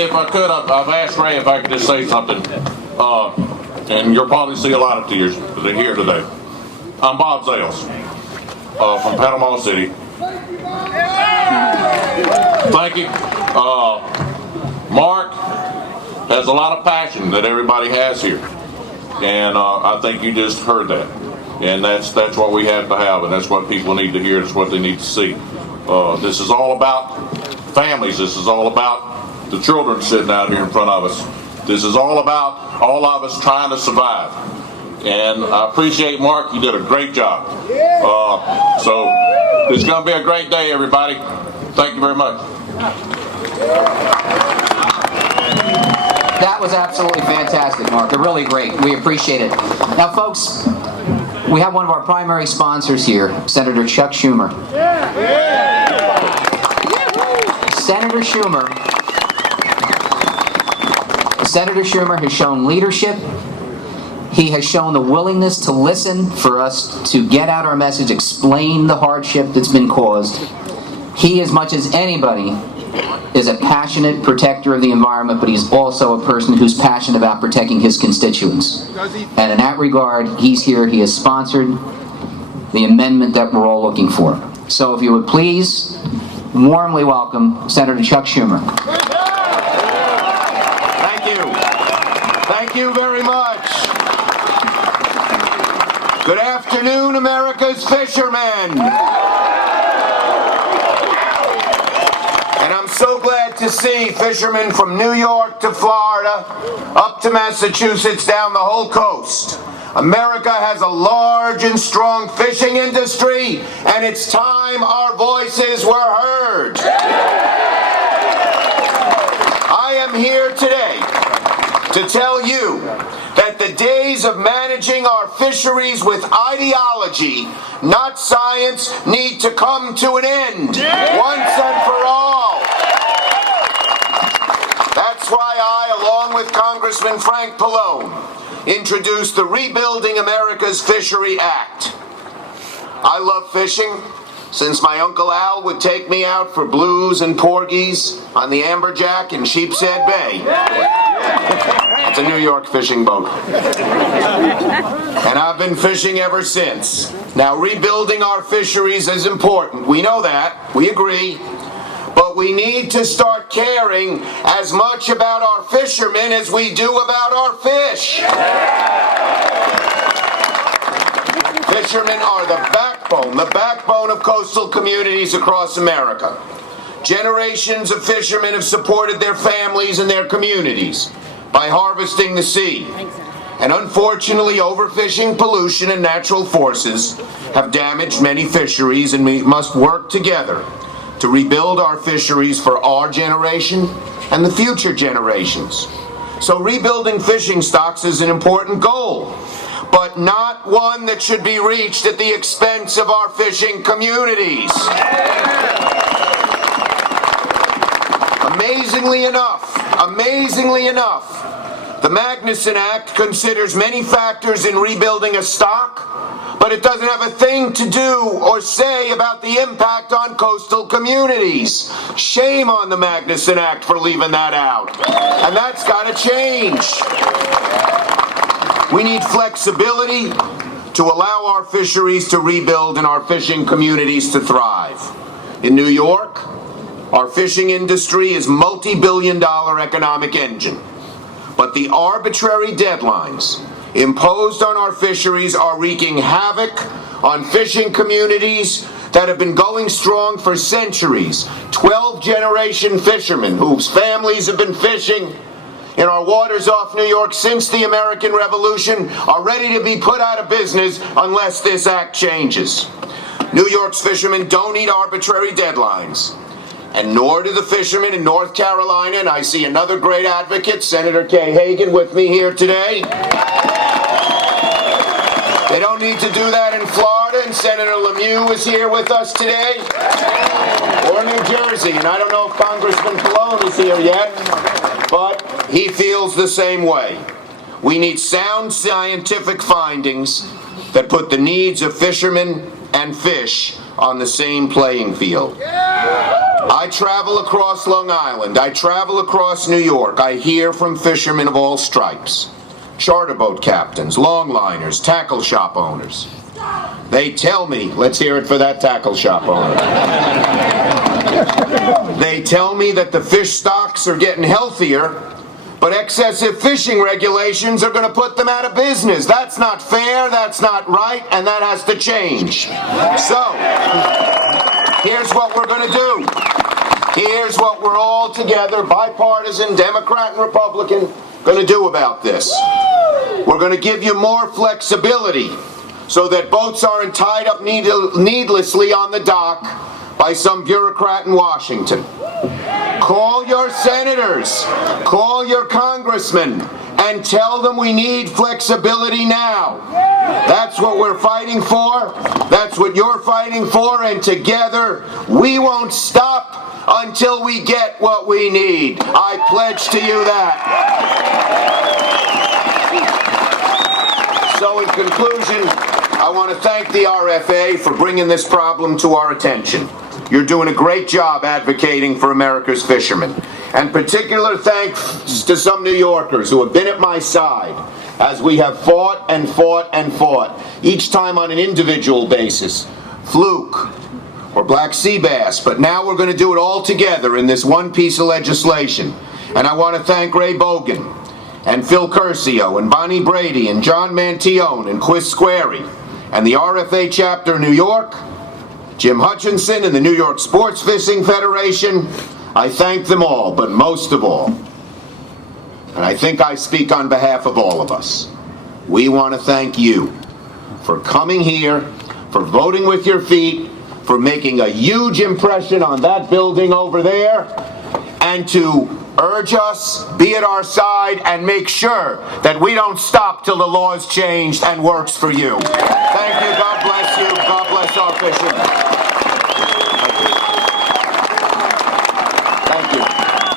If I could, I've asked Ray if I could just say something. And you'll probably see a lot of tears because they're here today. I'm Bob Zales from Panama City. Thank you. Mark has a lot of passion that everybody has here. And I think you just heard that. And that's what we have to have, and that's what people need to hear. That's what they need to see. This is all about families. This is all about the children sitting out here in front of us. This is all about all of us trying to survive. And I appreciate Mark. You did a great job. So it's going to be a great day, everybody. Thank you very much. That was absolutely fantastic, Mark. They're really great. We appreciate it. Now, folks, we have one of our primary sponsors here, Senator Chuck Schumer. Senator Schumer has shown leadership. He has shown the willingness to listen for us to get out our message, explain the hardship that's been caused. He, as much as anybody, is a passionate protector of the environment, but he's also a person who's passionate about protecting his constituents. And in that regard, he's here. He has sponsored the amendment that we're all looking for. So if you would please warmly welcome Senator Chuck Schumer. Thank you. Thank you very much. Good afternoon, America's fishermen. And I'm so glad to see fishermen from New York to Florida, up to Massachusetts, down the whole coast. America has a large and strong fishing industry, and it's time our voices were heard. I am here today to tell you that the days of managing our fisheries with ideology, not science, need to come to an end once and for all. That's why I, along with Congressman Frank Pallone, introduced the Rebuilding America's Fishery Act. I love fishing since my Uncle Al would take me out for blues and porgies on the Amberjack in Sheepshead Bay. It's a New York fishing boat. And I've been fishing ever since. Now, rebuilding our fisheries is important. We know that. We agree. But we need to start caring as much about our fishermen as we do about our fish. Fishermen are the backbone of coastal communities across America. Generations of fishermen have supported their families and their communities by harvesting the sea. And unfortunately, overfishing, pollution, and natural forces have damaged many fisheries, and we must work together to rebuild our fisheries for our generation and the future generations. So rebuilding fishing stocks is an important goal, but not one that should be reached at the expense of our fishing communities. Amazingly enough, the Magnuson Act considers many factors in rebuilding a stock, but it doesn't have a thing to do or say about the impact on coastal communities. Shame on the Magnuson Act for leaving that out. And that's got to change. We need flexibility to allow our fisheries to rebuild and our fishing communities to thrive. In New York, our fishing industry is a multi-billion-dollar economic engine. But the arbitrary deadlines imposed on our fisheries are wreaking havoc on fishing communities that have been going strong for centuries. 12-generation fishermen whose families have been fishing in our waters off New York since the American Revolution are ready to be put out of business unless this act changes. New York's fishermen don't need arbitrary deadlines, and nor do the fishermen in North Carolina, and I see another great advocate, Senator Kay Hagan, with me here today. They don't need to do that in Florida, and Senator Lemieux is here with us today. Or New Jersey, and I don't know if Congressman Pallone is here yet, but he feels the same way. We need sound scientific findings that put the needs of fishermen and fish on the same playing field. I travel across Long Island. I travel across New York. I hear from fishermen of all stripes. Charter boat captains, longliners, tackle shop owners. They tell me, let's hear it for that tackle shop owner. They tell me that the fish stocks are getting healthier, but excessive fishing regulations are going to put them out of business. That's not fair, that's not right, and that has to change. So, here's what we're going to do. Here's what we're all together, bipartisan, Democrat and Republican, going to do about this. We're going to give you more flexibility so that boats aren't tied up needlessly on the dock by some bureaucrat in Washington. Call your senators, call your congressmen, and tell them we need flexibility now. That's what we're fighting for. That's what you're fighting for, and together we won't stop until we get what we need. I pledge to you that. So in conclusion, I want to thank the RFA for bringing this problem to our attention. You're doing a great job advocating for America's fishermen. And particular thanks to some New Yorkers who have been at my side as we have fought and fought and fought, each time on an individual basis, fluke or black sea bass, but now we're going to do it all together in this one piece of legislation. And I want to thank Ray Bogan and Phil Curcio and Bonnie Brady and John Mantione and Chris Squarey and the RFA chapter in New York, Jim Hutchinson and the New York Sports Fishing Federation. I thank them all, but most of all, and I think I speak on behalf of all of us, we want to thank you for coming here, for voting with your feet, for making a huge impression on that building over there, and to urge us, be at our side, and make sure that we don't stop till the law is changed and works for you. Thank you. God bless you. God bless our fishermen.